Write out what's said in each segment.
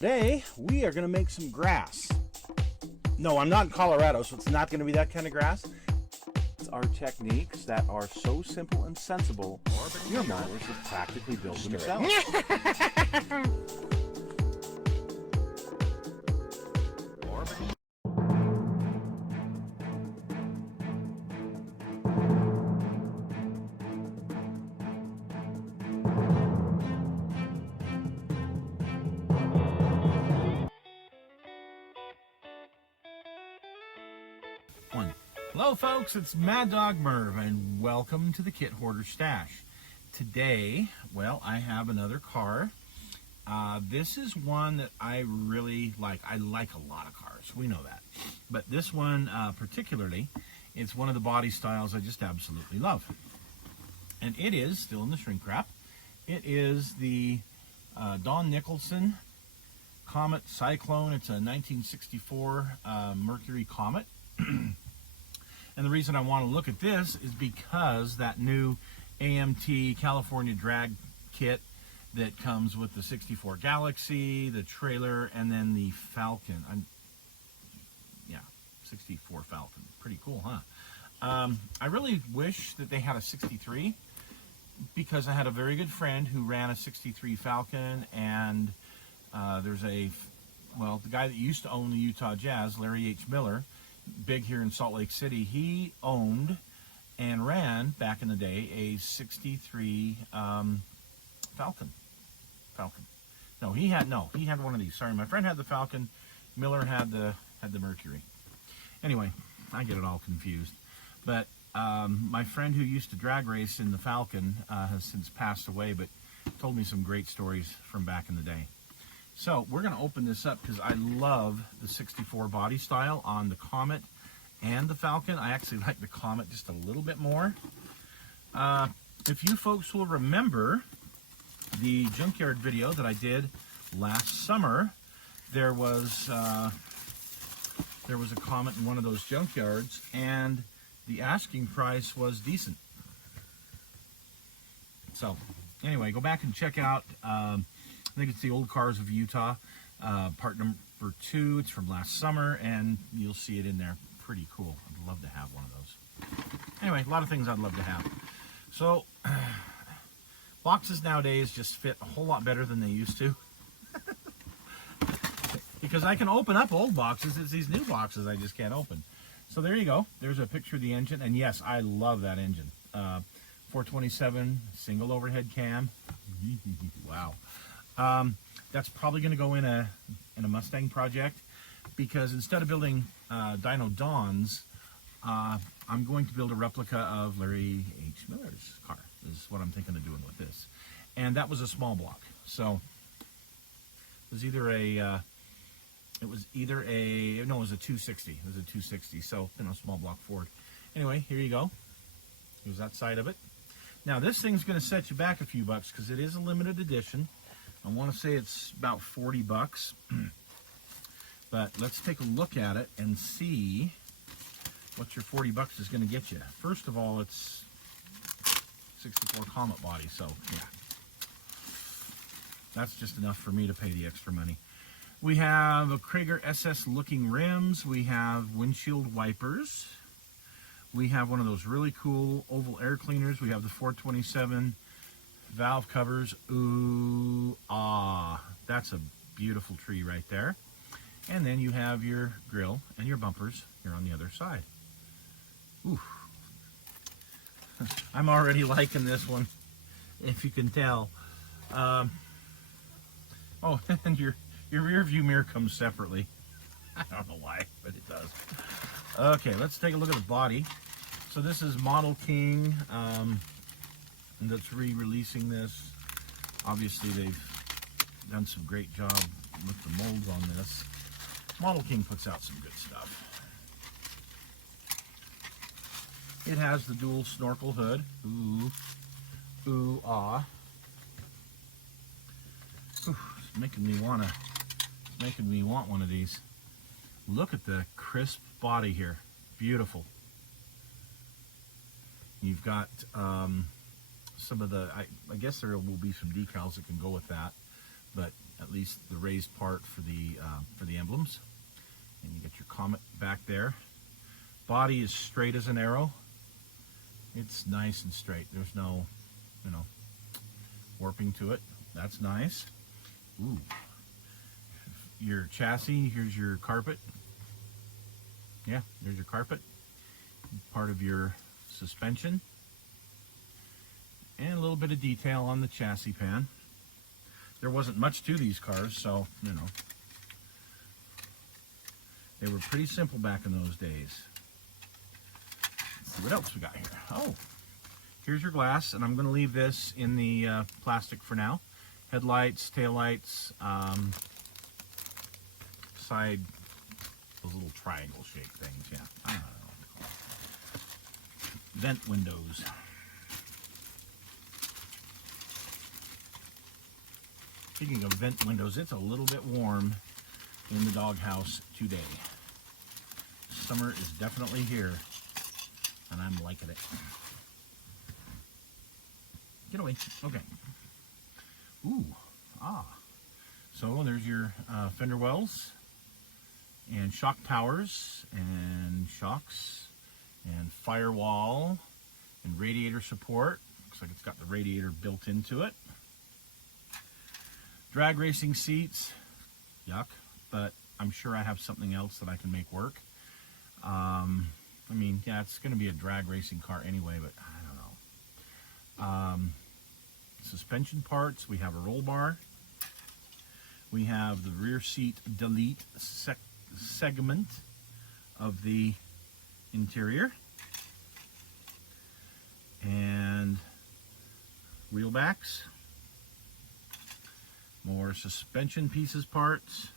Today, we are going to make some grass. No, I'm not in Colorado, so it's not going to be that kind of grass. It's our techniques that are so simple and sensible, your mowers have practically built themselves. Hello folks, it's Mad Dog Merv and welcome to the Kit Hoarder Stash. Today, well, I have another car. This is one that I really like. I like a lot of cars, we know that. But this one particularly, it's one of the body styles I just absolutely love. And it is, still in the shrink wrap, it is the Don Nicholson Comet Cyclone. It's a 1964 Mercury Comet. And the reason I want to look at this is because that new AMT California drag kit that comes with the 64 Galaxy, the trailer, and then the Falcon. 64 Falcon. Pretty cool, huh? I really wish that they had a 63 because I had a very good friend who ran a 63 Falcon, and there's the guy that used to own the Utah Jazz, Larry H. Miller, big here in Salt Lake City, he owned and ran back in the day a 63 Falcon. No, he had one of these. Sorry, my friend had the Falcon. Miller had the Mercury. Anyway, I get it all confused. But my friend who used to drag race in the Falcon has since passed away, but told me some great stories from back in the day. So we're going to open this up because I love the 64 body style on the Comet and the Falcon. I actually like the Comet just a little bit more. If you folks will remember the junkyard video that I did last summer, there was a Comet in one of those junkyards, and the asking price was decent. So anyway, go back and check out I think it's the Old Cars of Utah, part number 2. It's from last summer, and you'll see it in there. Pretty cool. I'd love to have one of those. Anyway, a lot of things I'd love to have. So, boxes nowadays just fit a whole lot better than they used to. Because I can open up old boxes. It's these new boxes I just can't open. So there you go. There's a picture of the engine, and yes, I love that engine. 427 single overhead cam. Wow. That's probably going to go in a Mustang project, because instead of building Dyno Dons, I'm going to build a replica of Larry H. Miller's car. Is what I'm thinking of doing with this. And that was a small block, so it was either a 260. It was a 260. So small block Ford. Anyway, here you go. Here's that side of it. Now this thing's going to set you back a few bucks because it is a limited edition. I want to say it's about 40 bucks, but let's take a look at it and see what your 40 bucks is going to get you. First of all, it's 64 Comet body, so yeah, that's just enough for me to pay the extra money. We have a Krager SS looking rims. We have windshield wipers. We have one of those really cool oval air cleaners. We have the 427 valve covers. Ooh, ah, that's a beautiful tree right there. And then you have your grill and your bumpers here on the other side. Ooh, I'm already liking this one, if you can tell. Oh, and your rear view mirror comes separately. I don't know why, but it does. Okay, let's take a look at the body. So this is Model King. That's re-releasing this. Obviously they've done some great job with the molds on this. Model King puts out some good stuff. It has the dual snorkel hood. Ooh, ooh, ah. Whew, it's making me want one of these. Look at the crisp body here. Beautiful. You've got some of the, I guess there will be some decals that can go with that, but at least the raised part for the emblems. And you get your Comet back there. Body is straight as an arrow. It's nice and straight. There's no, warping to it. That's nice. Ooh. Your chassis, here's your carpet. Yeah, there's your carpet. Part of your suspension. And a little bit of detail on the chassis pan. There wasn't much to these cars, so, they were pretty simple back in those days. Let's see what else we got here. Oh, here's your glass, and I'm going to leave this in the plastic for now. Headlights, taillights, side, those little triangle shaped things, yeah. I don't know what to call it. Vent windows. Speaking of vent windows, it's a little bit warm in the doghouse today. Summer is definitely here, and I'm liking it. Get away. Okay. Ooh. So there's your Fender Wells and shock towers and shocks and firewall and radiator support. Looks like it's got the radiator built into it. Drag racing seats. Yuck. But I'm sure I have something else that I can make work. Yeah, it's going to be a drag racing car anyway, but I don't know. Suspension parts. We have a roll bar. We have the rear seat delete segment of the interior. And wheel backs. More suspension pieces parts.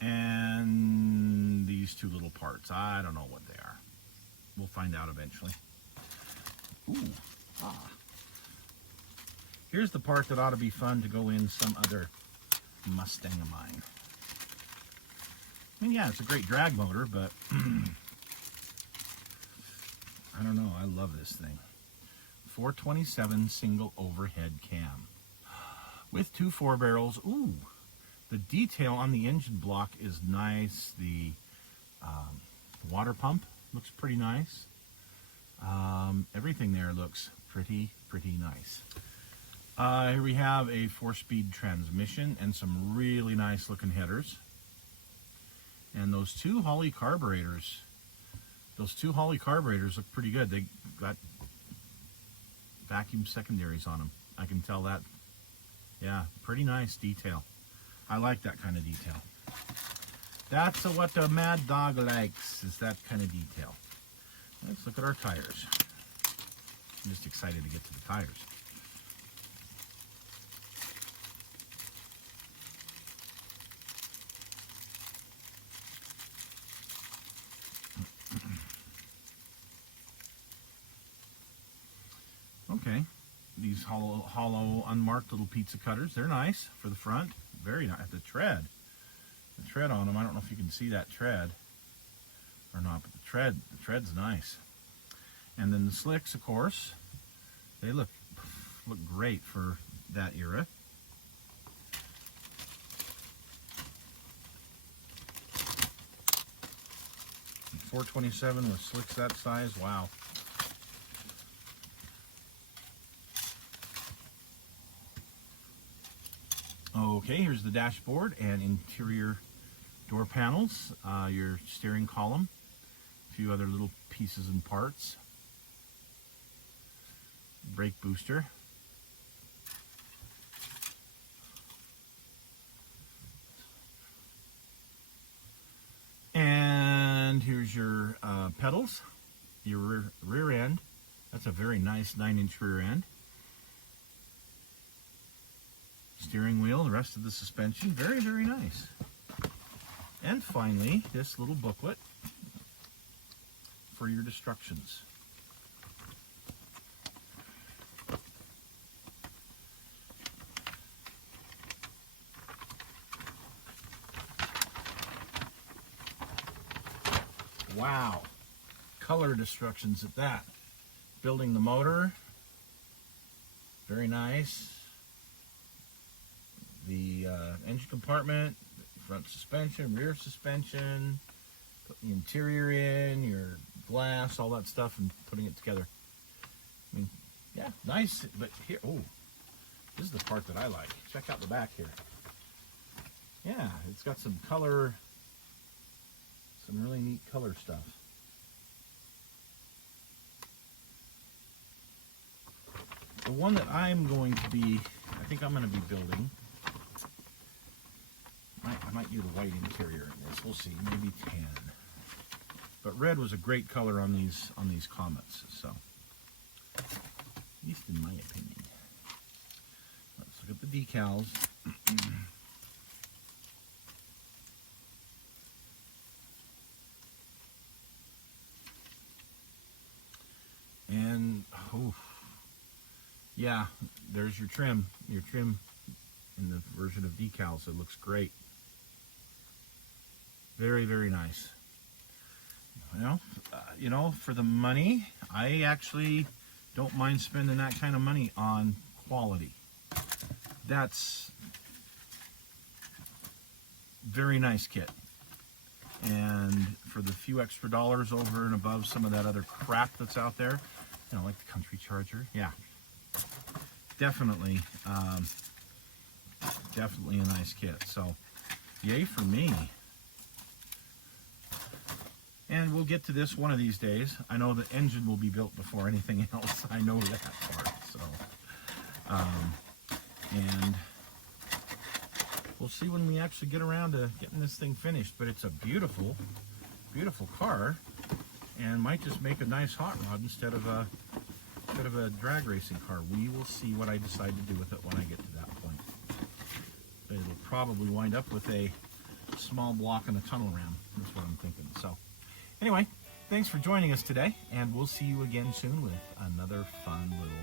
And these two little parts. I don't know what they are. We'll find out eventually. Ooh. Here's the part that ought to be fun to go in some other Mustang of mine. Yeah, it's a great drag motor, but I don't know. I love this thing. 427 single overhead cam with 2 4-barrels. Ooh, the detail on the engine block is nice. The water pump looks pretty nice. Everything there looks pretty nice. Here we have a 4-speed transmission and some really nice looking headers. And those two Holley carburetors look pretty good. They got vacuum secondaries on them. I can tell that. Yeah, pretty nice detail. I like that kind of detail. That's what the mad dog likes, is that kind of detail. Let's look at our tires. I'm just excited to get to the tires. Okay, these hollow unmarked little pizza cutters, they're nice for the front. Very nice. The tread on them, I don't know if you can see that tread or not, but the tread's nice. And then the slicks, of course, they look great for that era. And 427 with slicks that size, wow. Okay, here's the dashboard and interior door panels, your steering column, a few other little pieces and parts, brake booster, and here's your pedals, your rear end. That's a very nice 9-inch rear end. Steering wheel, the rest of the suspension, very nice. And finally, this little booklet for your instructions. Wow, colored instructions at that. Building the motor, very nice. the engine compartment, front suspension, rear suspension, putting the interior in, your glass, all that stuff, and putting it together. I mean, yeah, nice. But here, oh, this is the part that I like. Check out the back here. Yeah, it's got some color, some really neat color stuff. The one that I'm going to be, I think I'm going to be building, I might do the white interior in this. We'll see, maybe tan. But red was a great color on these Comets, so at least in my opinion. Let's look at the decals. And oh, yeah, there's your trim in the version of decals. It looks great. Very, very nice. You know, for the money, I actually don't mind spending that kind of money on quality. That's very nice kit. And for the few extra dollars over and above some of that other crap that's out there, you know, like the Country Charger, yeah, definitely, definitely a nice kit. So, yay for me. And we'll get to this one of these days. I know the engine will be built before anything else. I know that part. So, and we'll see when we actually get around to getting this thing finished. But it's a beautiful, beautiful car, and might just make a nice hot rod instead of a drag racing car. We will see what I decide to do with it when I get to that point. But it'll probably wind up with a small block and a tunnel ram. That's what I'm thinking. So. Anyway, thanks for joining us today, and we'll see you again soon with another fun little